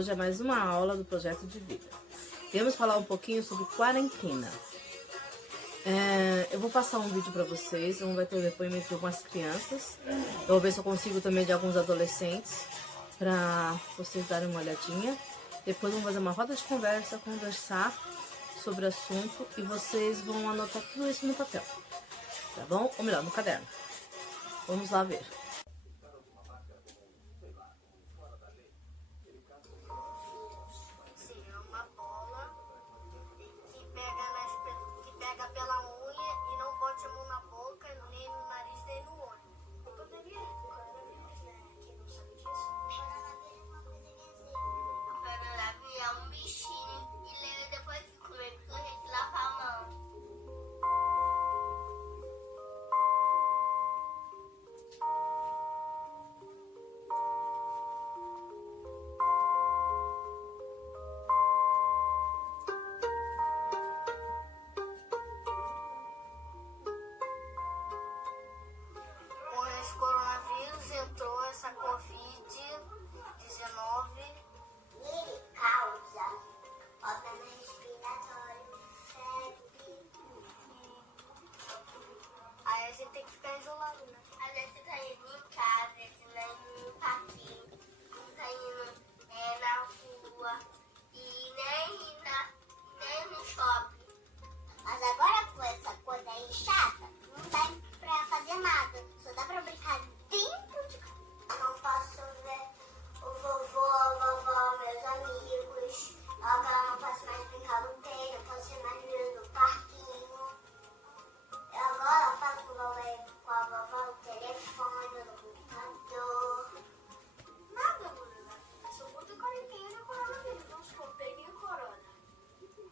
hoje é mais uma aula do Projeto de Vida. Vamos falar um pouquinho sobre quarentena. Eu vou passar um vídeo para vocês, vai ter o depoimento de algumas crianças. Eu vou ver se eu consigo também de alguns adolescentes, para vocês darem uma olhadinha. Depois vamos fazer uma roda de conversa, conversar sobre o assunto e vocês vão anotar tudo isso no papel, tá bom? Ou melhor, no caderno. Vamos lá ver. Sim, é uma bola que pega pela unha e não bote a mão na boca, nem no nariz, nem no olho. Eu poderia coronavírus, né? Quem não sabe disso? Coronavírus é uma coisa que assim. Coronavírus é um bichinho e depois que comer, precisa a gente lavar a mão. Com esse coronavírus entrou essa Covid-19. Ele causa problema respiratório, febre. Aí a gente tem que ficar isolado, né? Às vezes você tá indo em casa, às vezes você tá indo no parquinho, você tá indo na rua e nem no shopping. Mas agora com essa coisa aí chata, não dá pra fazer nada. Só dá pra brincar dentro de casa. Não posso ver o vovô, a vovó, meus amigos. Agora não posso mais brincar no telha, não posso ir mais no parquinho. Eu agora falo com a vovó no telefone, no computador. Nada, Bruna. Só muda quarentena e coronavírus. Vamos supor, peguei o corona.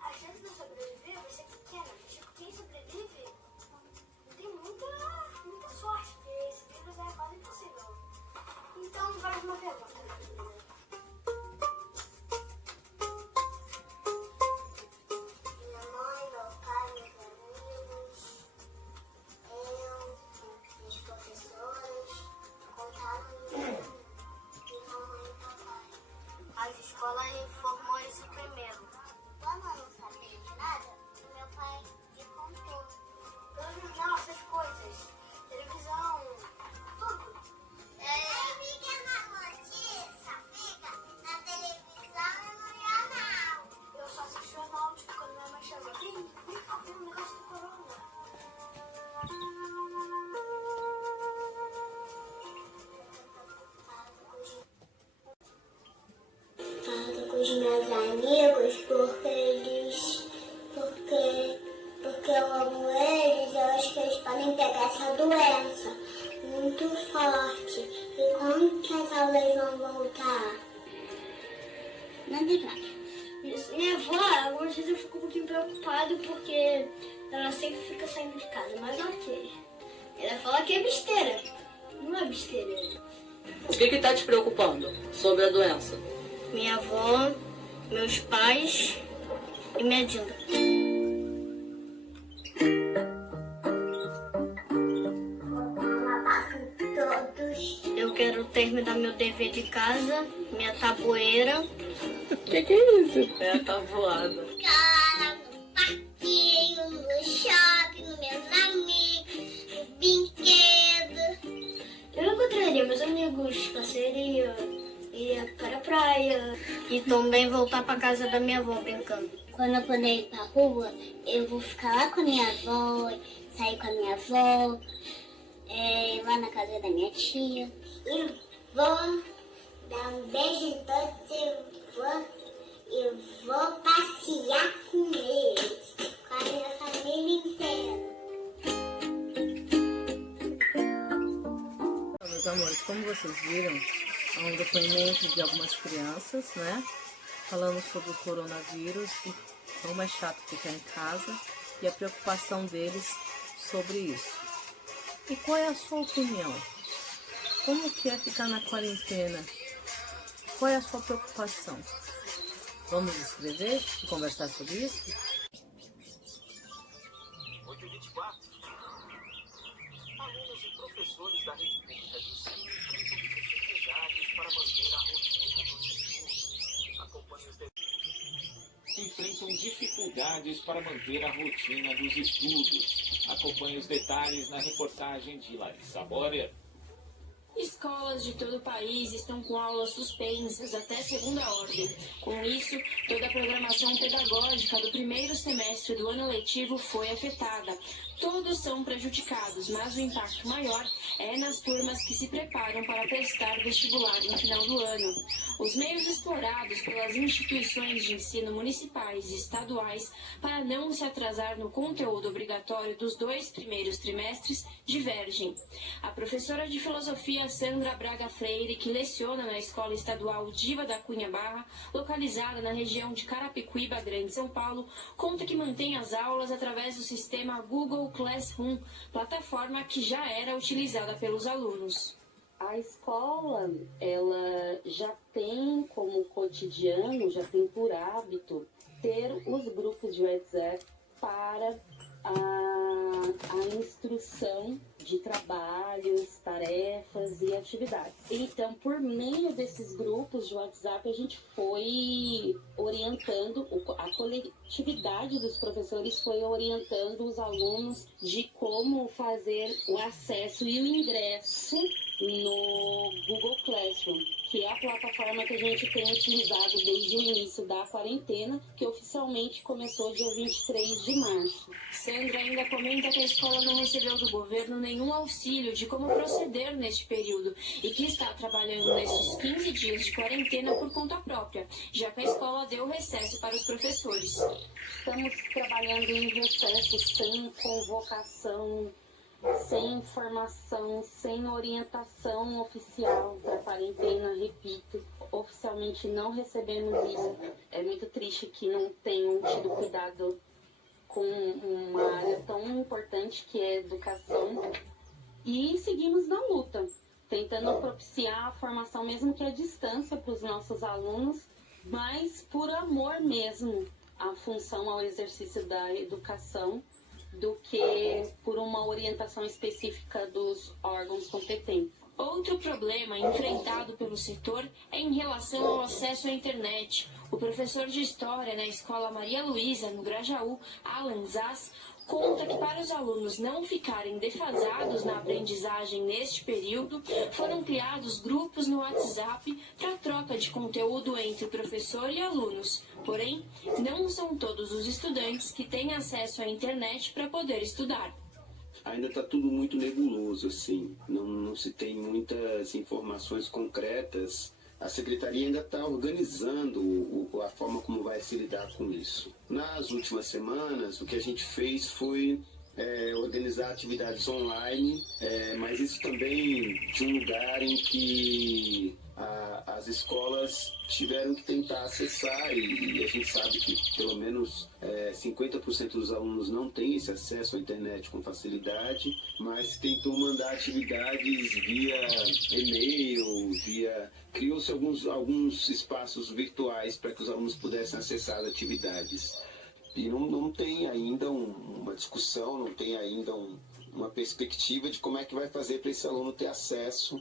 A chance de eu sobreviver vai ser pequena. Quem sobrevive tem muita sorte, porque esse vírus é quase impossível. Então, faz uma pergunta. Minha mãe, meu pai, meus amigos, meus professores, contaram de mamãe e papai. As escolas informou isso primeiro. Quando eu não sabia de nada, meu pai me contou. Não, essas coisas. Televisão, tudo. Fica na notícia, fica na televisão e no jornal. Eu só assisti o jornal, tipo, quando minha mãe chama. Vem cá, tem um negócio do corona. Falo com os meus amigos porque eu amo eles, eu acho que eles podem pegar essa doença muito forte. E quando que as aulas vão voltar? Nada demais. Minha avó, algumas vezes eu fico um pouquinho preocupado porque ela sempre fica saindo de casa, mas ok. Ela fala que é besteira. Não é besteira. O que tá te preocupando sobre a doença? Minha avó, meus pais e minha Dinda. Eu quero terminar meu dever de casa, minha tabueira. Que é isso? É a tabuada. Ficar no parquinho, no shopping, com meus amigos, no brinquedo. Eu encontraria meus amigos, passearia, ia para a praia e também voltar para casa da minha avó brincando. Quando eu puder ir pra rua, eu vou ficar lá com a minha avó, sair com a minha avó, lá na casa da minha tia. E vou dar um beijo em todos e vou passear com eles, com a minha família inteira. Meus amores, como vocês viram, há um depoimento de algumas crianças, né? Falando sobre o coronavírus e como é chato ficar em casa e a preocupação deles sobre isso. E qual é a sua opinião? Como que é ficar na quarentena? Qual é a sua preocupação? Vamos escrever e conversar sobre isso? 8h24. Alunos e professores da rede pública de ensino enfrentam dificuldades para manter a rotina dos estudos. A dificuldades para manter a rotina dos estudos. Acompanhe os detalhes na reportagem de Larissa Borer. Escolas de todo o país estão com aulas suspensas até segunda ordem. Com isso, toda a programação pedagógica do primeiro semestre do ano letivo foi afetada. Todos são prejudicados, mas o impacto maior é nas turmas que se preparam para prestar vestibular no final do ano. Os meios explorados pelas instituições de ensino municipais e estaduais para não se atrasar no conteúdo obrigatório dos 2 primeiros trimestres divergem. A professora de filosofia Sandra Braga Freire, que leciona na Escola Estadual Diva da Cunha Barra, localizada na região de Carapicuíba, Grande São Paulo, conta que mantém as aulas através do sistema Google Classroom, plataforma que já era utilizada pelos alunos. A escola, ela já tem como cotidiano, já tem por hábito ter os grupos de WhatsApp para a instrução de trabalhos, tarefas e atividades. Então, por meio desses grupos de WhatsApp, a gente foi orientando, a coletividade dos professores foi orientando os alunos de como fazer o acesso e o ingresso no Google Classroom, que é a plataforma que a gente tem utilizado desde o início da quarentena, que oficialmente começou dia 23 de março. Sandra ainda comenta que a escola não recebeu do governo nenhum auxílio de como proceder neste período e que está trabalhando nesses 15 dias de quarentena por conta própria, já que a escola deu recesso para os professores. Estamos trabalhando em recesso sem convocação, sem informação, sem orientação oficial para a quarentena, repito, oficialmente não recebemos isso. É muito triste que não tenham tido cuidado com uma área tão importante que é a educação. E seguimos na luta, tentando propiciar a formação, mesmo que à distância, para os nossos alunos, mas por amor mesmo à função, ao exercício da educação, do que por uma orientação específica dos órgãos competentes. Outro problema enfrentado pelo setor é em relação ao acesso à internet. O professor de História na Escola Maria Luísa, no Grajaú, Alan Zaz, conta que para os alunos não ficarem defasados na aprendizagem neste período, foram criados grupos no WhatsApp para troca de conteúdo entre professor e alunos. Porém, não são todos os estudantes que têm acesso à internet para poder estudar. Ainda está tudo muito nebuloso, assim, não se tem muitas informações concretas. A Secretaria ainda está organizando a forma como vai se lidar com isso. Nas últimas semanas, o que a gente fez foi organizar atividades online, mas isso também de um lugar em que as escolas tiveram que tentar acessar, e a gente sabe que pelo menos 50% dos alunos não têm esse acesso à internet com facilidade, mas tentou mandar atividades via e-mail, criou-se alguns espaços virtuais para que os alunos pudessem acessar as atividades. E não tem ainda uma discussão, não tem ainda uma perspectiva de como é que vai fazer para esse aluno ter acesso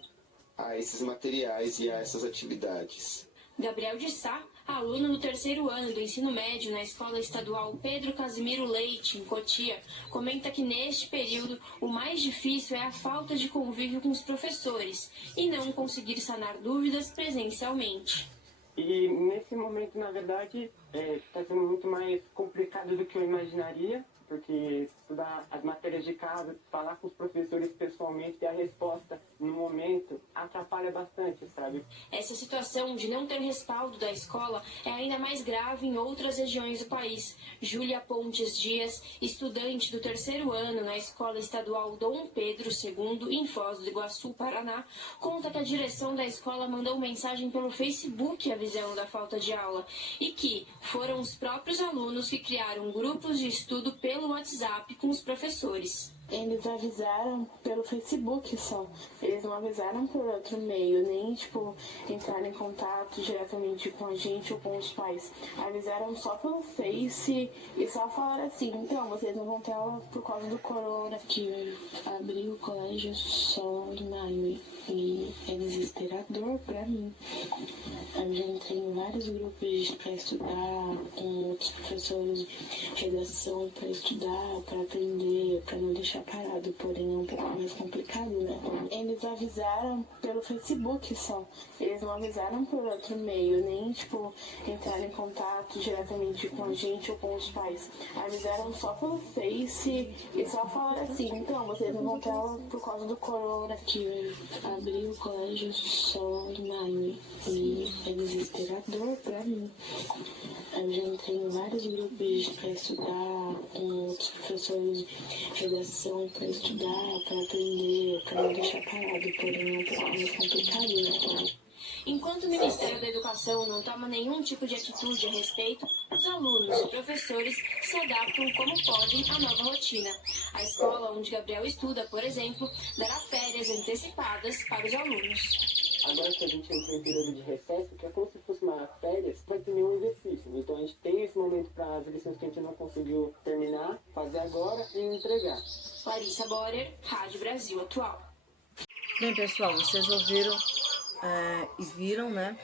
a esses materiais e a essas atividades. Gabriel de Sá, aluno do 3º ano do ensino médio na Escola Estadual Pedro Casimiro Leite, em Cotia, comenta que neste período o mais difícil é a falta de convívio com os professores e não conseguir sanar dúvidas presencialmente. E nesse momento, na verdade, está sendo muito mais complicado do que eu imaginaria, porque estudar as matérias de casa, falar com os professores pessoalmente e a resposta no momento atrapalha bastante, sabe? Essa situação de não ter respaldo da escola é ainda mais grave em outras regiões do país. Júlia Pontes Dias, estudante do 3º ano na Escola Estadual Dom Pedro II, em Foz do Iguaçu, Paraná, conta que a direção da escola mandou mensagem pelo Facebook avisando da falta de aula e que foram os próprios alunos que criaram grupos de estudo pelo WhatsApp com os professores. Eles avisaram pelo Facebook só. Eles Eles não avisaram por outro meio, nem, tipo, entraram em contato diretamente com a gente ou com os pais. Avisaram só pelo Face e só falaram assim, então, vocês não vão ter aula por causa do corona. Que abriu o colégio só em maio e é desesperador pra mim. Eu já entrei em vários grupos pra estudar, com outros professores de redação pra estudar, pra aprender, pra não deixar parado, porém é um pouco mais complicado, né? Eles avisaram pelo Facebook só, eles não avisaram por outro meio, nem, tipo, entraram em contato diretamente com a gente ou com os pais. Avisaram só pelo Face e só falaram assim, então, vocês não vão ter aula por causa do corona. Que abriu o colégio só em maio e é desesperador pra mim. Eu já entrei em vários grupos pra estudar, com outros professores de redação pra estudar, pra aprender, pra não deixar parado, porém é um pouco mais complicado, né? Enquanto o Ministério da Educação não toma nenhum tipo de atitude a respeito, os alunos e professores se adaptam como podem à nova rotina. A escola onde Gabriel estuda, por exemplo, dará férias antecipadas para os alunos. Agora que a gente entra em período de recesso, que é como se fosse uma férias, vai ter nenhum exercício. Então a gente tem esse momento para as lições que a gente não conseguiu terminar, fazer agora e entregar. Larissa Borer, Rádio Brasil Atual. Bem, pessoal, vocês ouviram e viram, né,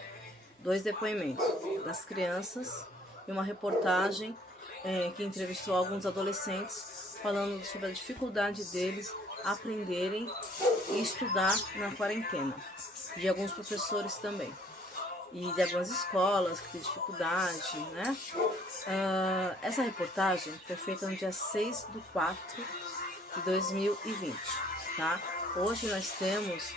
2 depoimentos das crianças e uma reportagem que entrevistou alguns adolescentes falando sobre a dificuldade deles aprenderem e estudar na quarentena. De alguns professores também. E de algumas escolas que têm dificuldade, né? Essa reportagem foi feita no dia 6/4/2020, tá? Hoje nós temos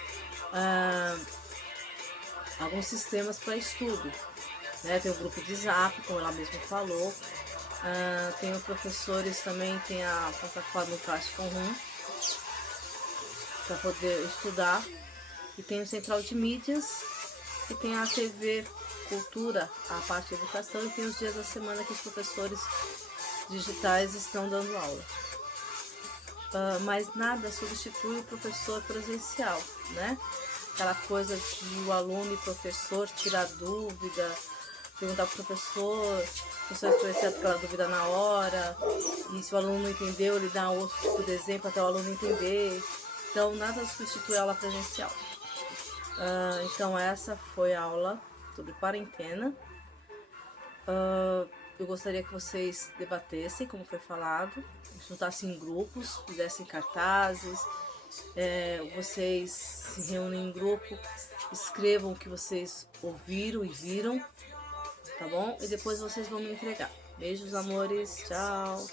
alguns sistemas para estudo, né? Tem o grupo de Zap, como ela mesma falou, tem os professores também, tem a plataforma Classroom para poder estudar, e tem o Central de Mídias, e tem a TV Cultura, a parte de educação, e tem os dias da semana que os professores digitais estão dando aula. Mas nada substitui o professor presencial, né? Aquela coisa de o aluno e professor tirar dúvida, perguntar para o professor esclarecer aquela dúvida na hora, e se o aluno não entendeu, ele dá outro tipo de exemplo até o aluno entender. Então, nada substitui a aula presencial. Então, essa foi a aula sobre quarentena. Eu gostaria que vocês debatessem, como foi falado, juntassem em grupos, fizessem cartazes, vocês se reúnem em grupo, escrevam o que vocês ouviram e viram, tá bom? E depois vocês vão me entregar. Beijos, amores, tchau!